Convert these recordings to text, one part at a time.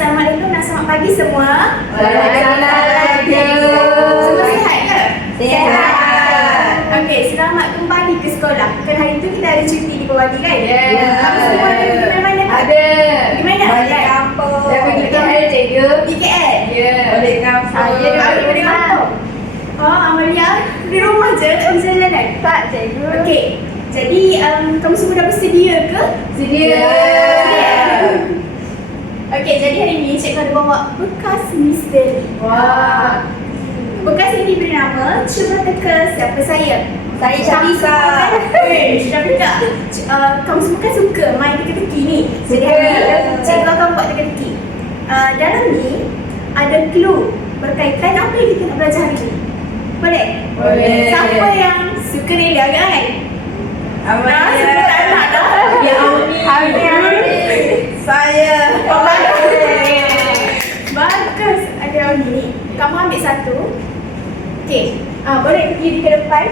Assalamualaikum dan selamat pagi semua. Waalaikumsalam. Semua sihat ke? Sihat. Okey, selamat kembali ke sekolah. Kan hari tu kita ada cuti di Purwadi kan? Ya. Kamu semua ada pergi mana-mana tak? Ada. Pergi mana? Balik kampung. Dah pergi KL, cikgu. Di KL? Ya. Balik kampung. Saya dah balik kampung. Oh, Amalia di rumah je, tak pergi jalan-jalan? Tak, cikgu. Okey, jadi kamu semua dah bersedia ke? Sedia. Okey, jadi hari ni cikgu ada bawa bekas misteri. Wah. Bekas ini diberi nama Cuba Teka Siapa Saya. Saya Syafika. Syafika. Kamu semua kan suka main teka-teki ni. Jadi hari ni cikgu akan buat teka-teki. Dalam ni ada clue berkaitan apa yang kita nak belajar hari ni. Boleh? Boleh. Siapa yang suka ni dia agak kan? Amalia. Suka anak dah. Ya, Auni. Saya. Bagus. Ada Auni ni. Kamu ambil satu. Okey. Boleh pergi ke depan.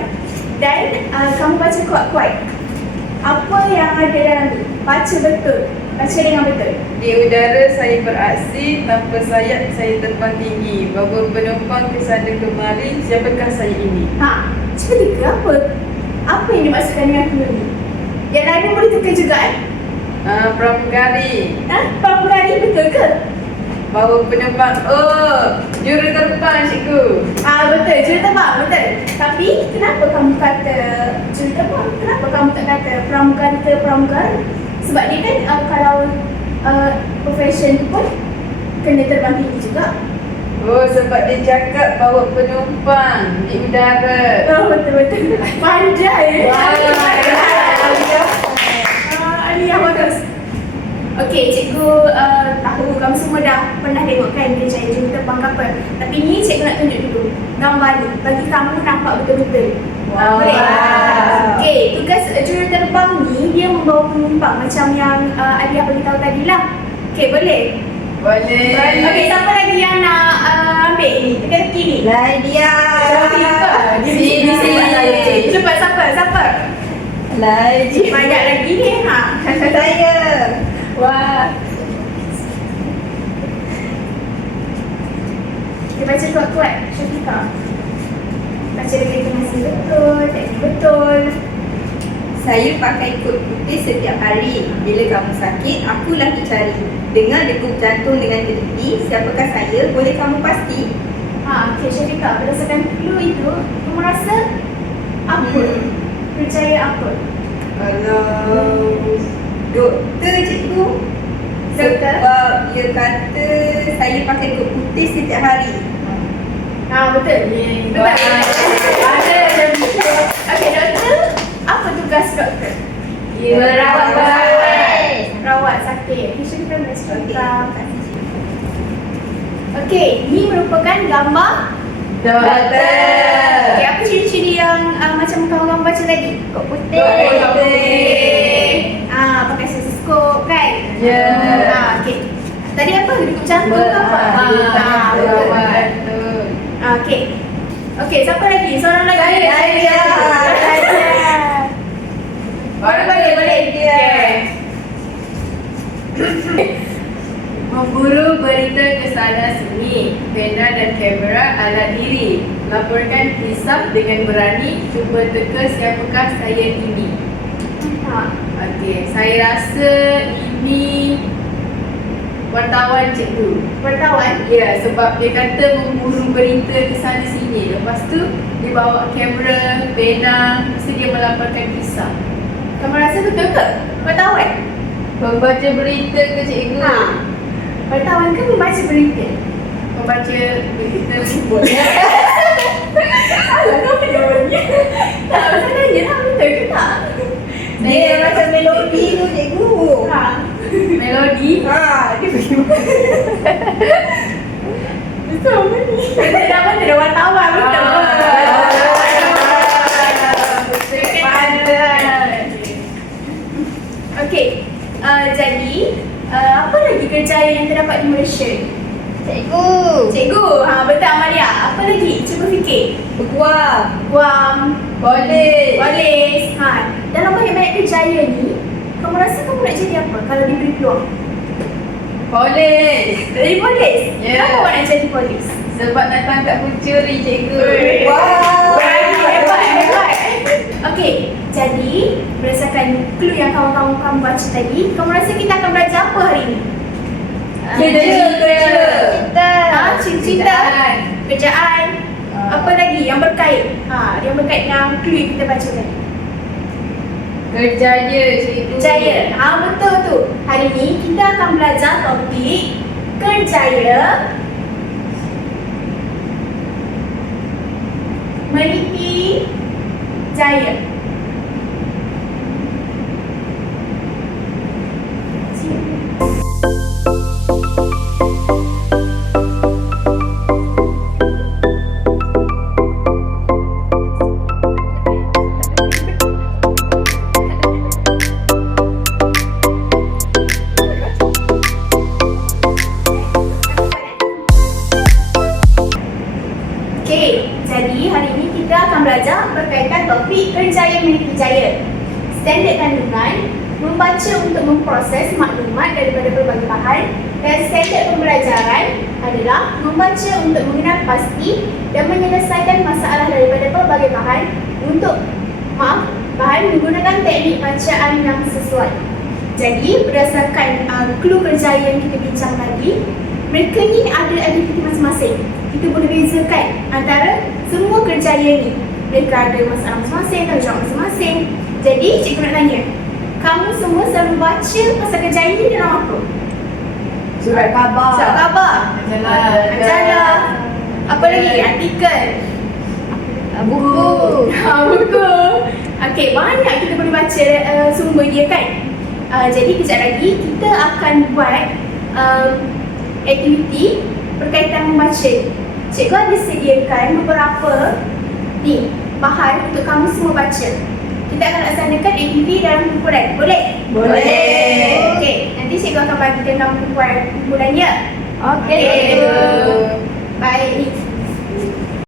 Dan kamu baca kuat-kuat. Apa yang ada dalam ni? Baca betul. Baca dengan betul. Di udara saya beraksi, tanpa sayap saya terbang tinggi. Bawa penumpang ke sana kemari, siapakah saya ini? Cuba teka apa? Apa yang dimaksudkan dengan clue ni? Yang lain pun boleh teka juga kan? Pramugari. Pramugari betul ke? Bawa penumpang. Oh, juruterbang cikgu. Betul, juruterbang, betul. Tapi kenapa kamu kata juruterbang? Kenapa kamu tak kata pramugari ke pramugari? Sebab dia kan kalau profession tu pun kena terbang tinggi juga. Oh, sebab dia cakap bawa penumpang di udara. Betul-betul. Pandai. Aliyah bagus. Okey, cikgu tahu kamu semua dah pernah tengok kan kerjaya juruterbang kapal. Tapi ni cikgu nak tunjuk dulu gambar ni bagi kamu nampak betul-betul. Wow. Boleh? Okey, tugas juruterbang ni dia membawa penumpang macam yang Aliyah beritahu tadi lah. Okey, boleh? Boleh. Okey, siapa lagi yang nak ambil ni? Teka-teki ni. Nadia. Syafika. Sini. Cepat, siapa? Nadia. Banyak lagi ni Saya. Wah. Kita baca kuat-kuat, Syafika. Baca dengan intonasi betul, teknik betul. Saya pakai kod putih setiap hari. Bila kamu sakit, akulah dicari. Dengar degup jantung dengan teliti. Siapakah saya? Boleh kamu pasti? Okey Syafika, berdasarkan clue itu, kamu rasa apa? Percaya apa? Kalau doktor cikgu. Doktor? Sebab dia kata saya pakai kod putih setiap hari. Betul. Betul. Ada macam tu. Okey, doktor. Apa tugas doktor? Merawat pasien. Rawat sakit. Patient from hospital. Okey, ini merupakan gambar Doktor. Okey, apa ciri-ciri yang macam kawan-kawan baca tadi? Kod putih. Kod putih. Pakai stetoskop kan? Ya. Okey. Tadi apa? Degup jantung ke apa? Betul. Okey. Okey, siapa lagi? Seorang lagi. Saya. Boleh. Memburu berita ke sana sini. Pena dan kamera ala diri. Laporkan hisap dengan berani. Cuba teka siapakah saya ini. Okey, saya rasa ini wartawan cikgu. Wartawan. Ya, sebab dia kata memburu berita ke sana sini. Lepas tu dia bawa kamera, pena, mesti dia melaporkan kisah. Kamu rasa betul ke? Wartawan. Membaca berita ke cikgu? Wartawan ke membaca berita? Membaca berita sebut. Alah, kau penyawanya. Tak, pasal tanya lah betul ke tak? Dia macam melodi tu cikgu. Melodi. Dia pergi Betul apa ni? Dah mana ada wartawan betul. Okey, jadi apa lagi kerjaya yang terdapat di Malaysia? Cikgu, betul Amalia. Apa lagi? Cuba fikir. berguam. Guam, Boleh. Dalam banyak-banyak kerjaya ni, kamu rasa kamu nak jadi apa kalau diberi peluang? Polis. Jadi polis? Ya. Kenapa awak nak jadi polis? Sebab nak tangkap pencuri, cikgu. Wow. Hebat. Okey, jadi berdasarkan clue yang kawan-kawan kamu baca tadi, kamu rasa kita akan belajar apa hari ini? Cerita. Cerita. Kerjaan. Apa lagi yang berkait? Yang berkait dengan clue yang kita baca tadi. Kerjaya, cikgu. Kerjaya. Betul tu. Hari ni kita akan belajar topik kerjaya meniti jaya. Okey, jadi hari ini kita akan belajar berkaitan topik kerjaya meniti jaya. Standard kandungan, membaca untuk memproses maklumat daripada berbagai bahan, dan standard pembelajaran adalah membaca untuk mengenal pasti dan menyelesaikan masalah daripada berbagai bahan bahan menggunakan teknik bacaan yang sesuai. Jadi berdasarkan clue kerjaya yang kita bincang tadi, mereka ni ada aktiviti masing-masing. Kita boleh bezakan antara semua kerjaya ni. Mereka ada masalah masing-masing, tanggungjawab masing-masing. Jadi cikgu nak tanya, kamu semua selalu baca pasal kerjaya ni dalam apa? Surat khabar. Surat khabar, majalah, apa lagi? Artikel, Buku. buku. Okey, banyak kita boleh baca sumber dia kan. Jadi kejap lagi kita akan buat aktiviti berkaitan membaca. Cikgu ada sediakan beberapa bahan untuk kamu semua baca. Kita akan laksanakan aktiviti dalam kumpulan. Boleh? Boleh. Okey, nanti cikgu akan bagikan kamu kumpulannya. Okey. Baik.